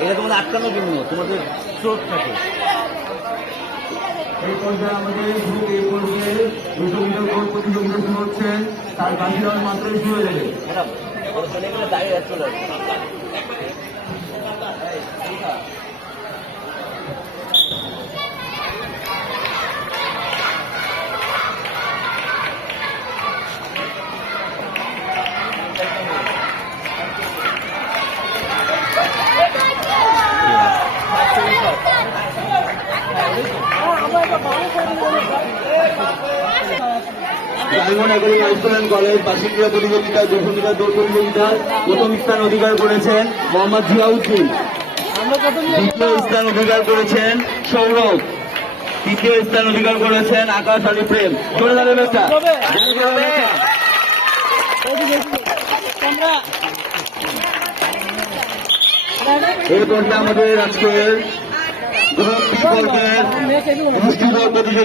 এটা তোমাদের আটকানোর জন্য তোমাদের স্রোত থাকে এই পর্যায়ে আমাদের দুশো মিটার গোল প্রতিযোগিতা শুরু হচ্ছে। তার বাকি রাউন্ড মাত্রই শুরু হয়ে যাবে। ডায়মন্ড একাডেমি আইসল্যান্ড কলেজ বার্ষিক ক্রীড়া প্রতিযোগিতায় দুশো দৌড় প্রতিযোগিতায় প্রথম স্থান অধিকার করেছেন মোহাম্মদ জিয়াউদ্দিন। দ্বিতীয় স্থান অধিকার করেছেন সৌরভ। তৃতীয় স্থান অধিকার করেছেন আকাশ আলী প্রেম। চলে যাবে ব্যবসা এই আমাদের আজকের গ্রুপ বি পর্বের অনুষ্ঠিত প্রতিযোগিতা